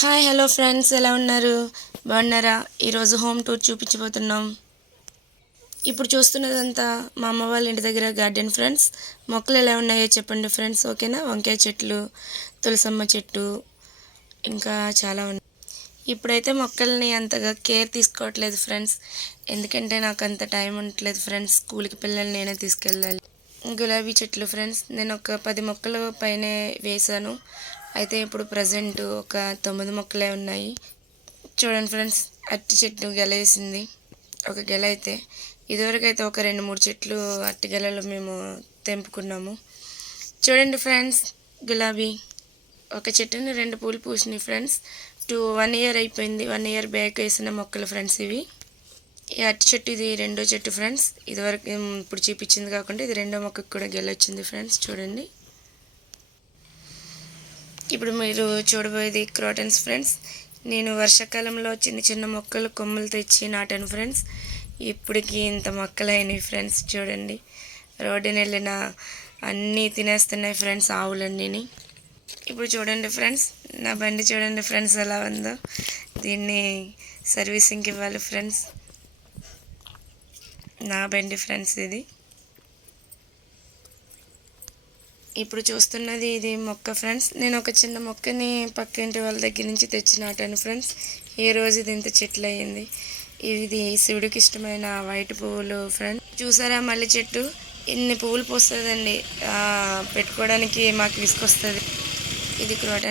Hi hello friends, ఎలా ఉన్నారు? బాగున్నారా? ఈరోజు హోమ్ టూర్ చూపించబోతున్నాం. ఇప్పుడు చూస్తున్నదంతా మా అమ్మ వాళ్ళ ఇంటి దగ్గర గార్డెన్ ఫ్రెండ్స్. మొక్కలు ఎలా ఉన్నాయో చెప్పండి ఫ్రెండ్స్, ఓకేనా? వంకాయ చెట్లు, తులసమ్మ చెట్టు, ఇంకా చాలా ఉన్నాయి. ఇప్పుడైతే మొక్కల్ని అంతగా కేర్ తీసుకోవట్లేదు ఫ్రెండ్స్, ఎందుకంటే నాకు అంత టైం ఉండట్లేదు ఫ్రెండ్స్. స్కూల్కి పిల్లల్ని నేనే తీసుకెళ్ళాలి. గులాబీ చెట్లు ఫ్రెండ్స్, నేను ఒక 10 మొక్కలు పైనే వేశాను. అయితే ఇప్పుడు ప్రజెంట్ ఒక 9 మొక్కలే ఉన్నాయి. చూడండి ఫ్రెండ్స్, అరటి చెట్టు గెల వేసింది ఒక గెల. అయితే ఇదివరకు అయితే ఒక 2-3 చెట్లు అరటి గెలలు మేము తెంపుకున్నాము. చూడండి ఫ్రెండ్స్, గులాబీ ఒక చెట్టుని 2 పూలు పూసినాయి ఫ్రెండ్స్. 1 ఇయర్ అయిపోయింది. 1 ఇయర్ బ్యాక్ వేసిన మొక్కలు ఫ్రెండ్స్ ఇవి. ఈ అరటి చెట్టు ఇది రెండో చెట్టు ఫ్రెండ్స్. ఇదివరకు ఇప్పుడు చూపించింది కాకుండా ఇది రెండో మొక్కకు కూడా గెల వచ్చింది ఫ్రెండ్స్. చూడండి. ఇప్పుడు మీరు చూడబోయేది క్రోటన్స్ ఫ్రెండ్స్. నేను వర్షాకాలంలో చిన్న చిన్న మొక్కలు కొమ్మలు తెచ్చి నాటాను ఫ్రెండ్స్. ఇప్పటికి ఇంత మొక్కలు అయినాయి ఫ్రెండ్స్. చూడండి, రోడ్డుని వెళ్ళిన అన్నీ తినేస్తున్నాయి ఫ్రెండ్స్, ఆవులన్నీని. ఇప్పుడు చూడండి ఫ్రెండ్స్, నా బండి చూడండి ఫ్రెండ్స్ ఎలా ఉందో. దీన్ని సర్వీసింగ్కి ఇవ్వాలి ఫ్రెండ్స్. నా బండి ఫ్రెండ్స్ ఇది. ఇప్పుడు చూస్తున్నది ఇది మొక్క ఫ్రెండ్స్. నేను ఒక చిన్న మొక్కని పక్కింటి వాళ్ళ దగ్గర నుంచి తెచ్చి నాటాను ఫ్రెండ్స్. ఈ రోజు ఇది ఇంత చెట్లు అయ్యింది. ఇది శివుడికి ఇష్టమైన వైట్ పువ్వులు ఫ్రెండ్స్. చూసారా మల్లె చెట్టు ఇన్ని పువ్వులు పూస్తుందండి. పెట్టుకోవడానికి మాకు విసుకొస్తుంది. ఇది క్రోటన్.